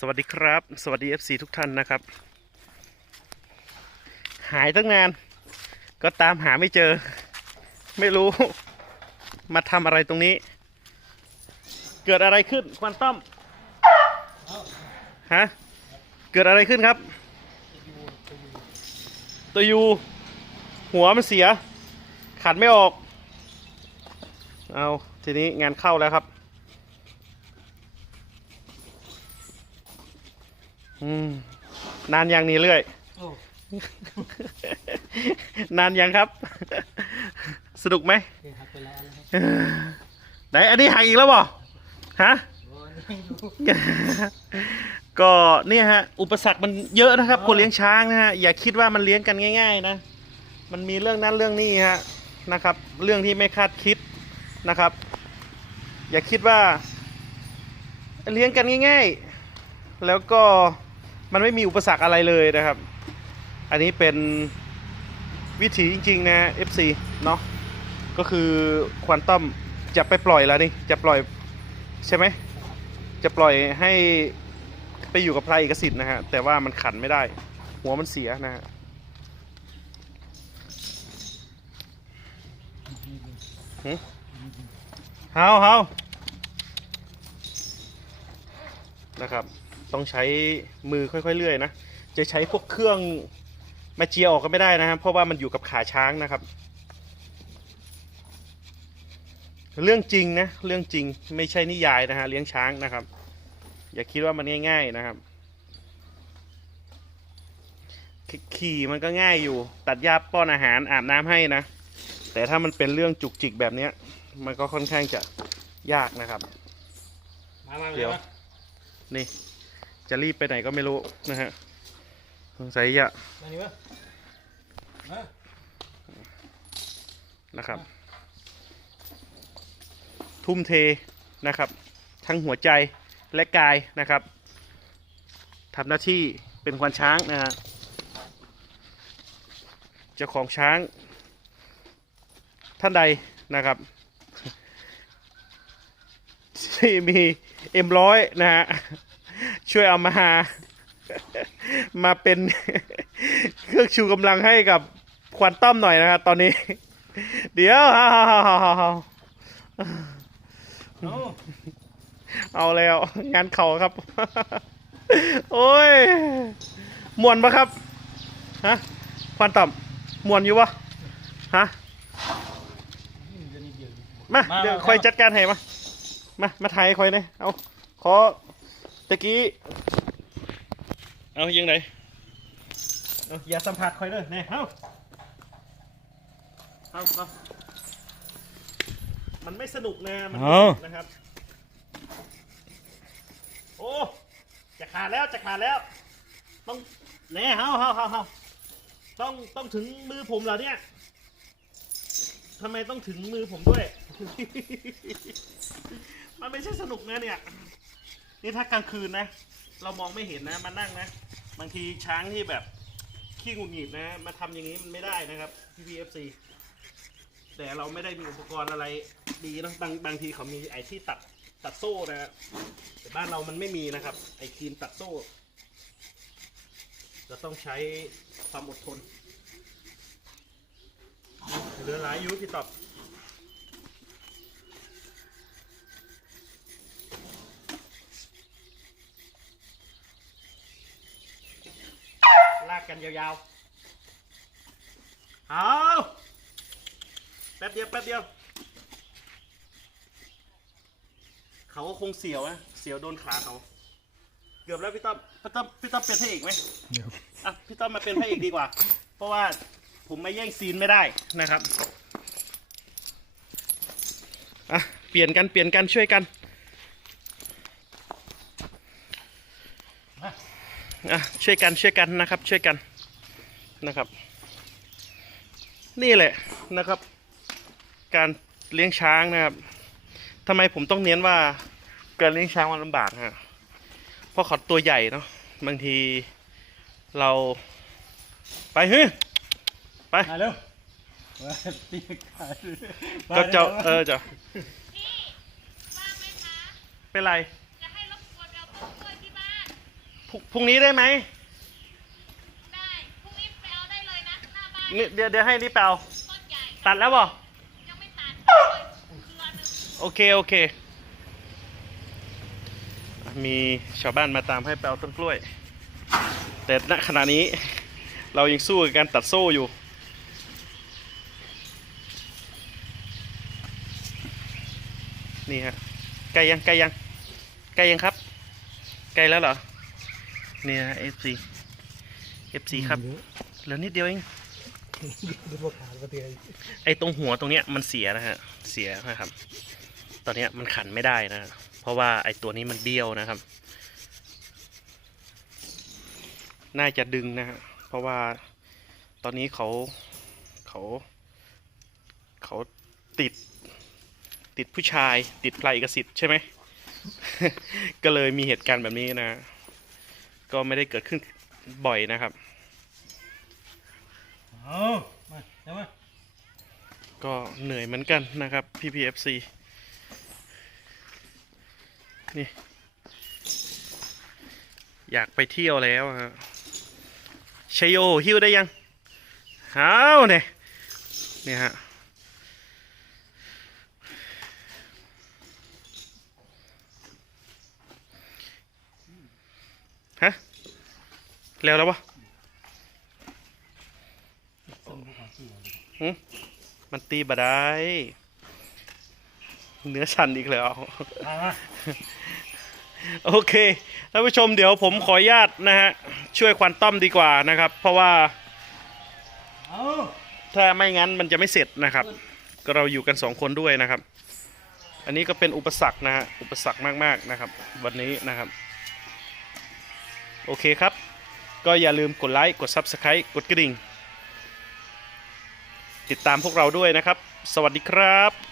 สวัสดีครับ สวัสดี FC ทุกท่านนะครับ หายตั้งนาน ก็ตามหาไม่เจอ ไม่รู้ มาทำอะไรตรงนี้ เกิดอะไรขึ้นควันต้อมฮะเกิดอะไรขึ้นครับ ตัวยูหัวมันเสีย ขันไม่ออก เอาทีนี้งานเข้าแล้วครับ อืมนานยังนี่เรื่อย โอ้นานยังครับ สนุกไหมเคหักไปแล้วนะครับไหนอันนี้หักอีกแล้วบ่ฮะ โอ้ยยังอยู่ก็เนี่ยฮะ อุปสรรคมันเยอะนะครับ คนเลี้ยงช้างนะฮะ อย่าคิดว่ามันเลี้ยงกันง่าย ๆ นะ มันมีเรื่องนั้นเรื่องนี้ฮะนะครับ เรื่องที่ไม่คาดคิดนะครับ อย่าคิดว่า เลี้ยงกันง่าย ๆ แล้วก็ มันไม่มีอุปสรรคอะไรเลยนะครับ อันนี้เป็นวิถีจริง ๆ นะ FC เนาะก็คือควอนตัมจะไปปล่อยแล้วนี่จะปล่อยใช่ไหมจะปล่อยให้ไปอยู่กับพระเอกสิทธิ์นะฮะแต่ว่ามันขันไม่ได้ หัวมันเสียนะฮะเฮาเฮานะครับ ต้องใช้มือค่อยๆเลื่อยนะจะใช้พวกเครื่องมาเจียออกก็ไม่ได้นะครับ เพราะว่ามันอยู่กับขาช้างนะครับ เรื่องจริงนะเรื่องจริงไม่ใช่นิยายนะฮะเลี้ยงช้างนะครับ อย่าคิดว่ามันง่าย ๆนะครับขขี่มันก็ง่ายอยู่ ตัดหญ้าป้อนอาหารอาบน้ำให้นะ แต่ถ้ามันเป็นเรื่องจุกจิกแบบเนี้ย มันก็ค่อนข้างจะยากนะครับมามาเดี๋ยวมานี่ จะรีบไปไหนก็ไม่รู้นะฮะสงสัยจะมานี่วะมานะครับ ทุ่มเทนะครับ ทั้งหัวใจและกายนะครับทำหน้าที่เป็นควานช้างนะฮะเจ้าของช้าง ท่านใดนะครับที่มีเอ็มร้อยนะฮะ ช่วยเอามา มาเป็นเครื่องชูกำลังให้กับควานต้อมหน่อยนะครับตอนนี้ เดี๋ยว เอาเอาเอาแล้ว งานเขาครับ โอ้ยมวนปะครับฮะควานต่ำมวนอยู่ปะฮะอืมเดี๋ยวนี้เดี๋ยวมามาเดี๋ยวมาคอยจัดการให้มา มา มาถ่ายคอยเนี่ยเอาขอ ตะกี้ เอายังไงเอาอย่าสัมผัสคอยเลยเนี่ยเอาเอาเอามันไม่สนุกนะ มันไม่สนุกนะครับ โอ้ จะขาดแล้ว จะขาดแล้ว ต้องแน่เฮาเฮาเฮาเฮาต้อง ต้องถึงมือผมเหรอเนี่ยทำไมต้องถึงมือผมด้วย มันไม่ใช่สนุกนะเนี่ย นี่ถ้ากลางคืนนะ เรามองไม่เห็นนะมานั่งนะ บางทีช้างที่แบบขี้งุดหงิดนะ มาทำอย่างนี้มันไม่ได้นะครับพี่พีเอฟซีแต่เราไม่ได้มีอุปกรณ์อะไรดีนะบางบางทีเขามีไอ้ที่ตัดตัดโซ่นะฮะแต่บ้านเรามันไม่มีนะครับ ไอ้ครีมตัดโซ่เราต้องใช้ความอดทนเหลือหลายยุที่ตอบ ลา กกันยาวๆ เอาแป๊บเดียวแป๊บเดียว เขาก็คงเสียวนะ เสียวโดนขาเขา เกือบแล้วพี่ต้อม พี่ต้อม พี่ต้อมเป็นพระเอกไหมเดี๋ยวอะ พี่ต้อมมาเป็นพระเอกดีกว่า เพราะว่าผมไม่แย่งซีนไม่ได้นะครับ อะ เปลี่ยนกัน เปลี่ยนกัน ช่วยกันอะช่วยกันช่วยกันนะครับ ช่วยกัน นะครับ นี่แหละนะครับ การเลี้ยงช้างนะครับทำไมผมต้องเน้นว่าการเลี้ยงช้างมันลำบากฮะเพราะเขาตัวใหญ่เนาะบางทีเราไปเฮ้ยไปมาเร็วมาตีขาดก็เจ้ามาเออเจ้าว่างไหมคะเป็นไรจะให้รบกวนไปเอาต้นกล้วยที่บ้านพรุ่งพรุ่งนี้ได้ไหม ได้ พรุ่งนี้ไปเอาได้เลย นะหน้าบ้านนี่เดี๋ยวเดี๋ยวให้นี่เปล่าต้นใหญ่ตัดแล้วบ่ยังไม่ตัดเลยเครือหนึงโอเค โอเค มีชาวบ้านมาตามให้ไปเอาต้นกล้วย แต่ณขณะนี้เรายังสู้กับการตัดโซ่อยู่ นี่ฮะใกล้ยังใกล้ยังใกล้ยังครับใกล้แล้วเหรอ เนี่ย FC FC ครับ เหลือนิดเดียวเอง ดูพวกขากระเทียมไอ้ตรงหัวตรงเนี้ยมันเสียนะฮะ เสียนะครับ ตอนเนี้ยมันขันไม่ได้นะ เพราะว่าไอ้ตัวนี้มันเบี้ยวนะครับ น่าจะดึงนะฮะ เพราะว่าตอนนี้เขาเขาเขาติดติดผู้ชาย ติดไพรกสิทธิ์ใช่ไหม ก็เลยมีเหตุการณ์แบบนี้นะ ก็ไม่ได้เกิดขึ้นบ่อยนะครับ เอามาใช่ไหมก็เหนื่อยเหมือนกันนะครับ PPFC นี่ อยากไปเที่ยวแล้วฮะชัยโยหิ้วได้ยังหาเนี่ยเนี่ยฮะฮะ แล้วแล้ววะ มันตีบาได้เนื้อชันอีกแล้วมามาโอเคท่านผู้ชมเดี๋ยวผมขออนุญาตนะฮะ ช่วยควันต้อมดีกว่านะครับ เพราะว่าเอาถ้าไม่งั้นมันจะไม่เสร็จนะครับ ก็เราอยู่กันสองคนด้วยนะครับ อันนี้ก็เป็นอุปสรรคนะฮะ อุปสรรคมากๆนะครับ วันนี้นะครับ โอเคครับ ก็อย่าลืมกดไลค์ กด Subscribe กดกระดิ่ง ติดตามพวกเราด้วยนะครับ สวัสดีครับ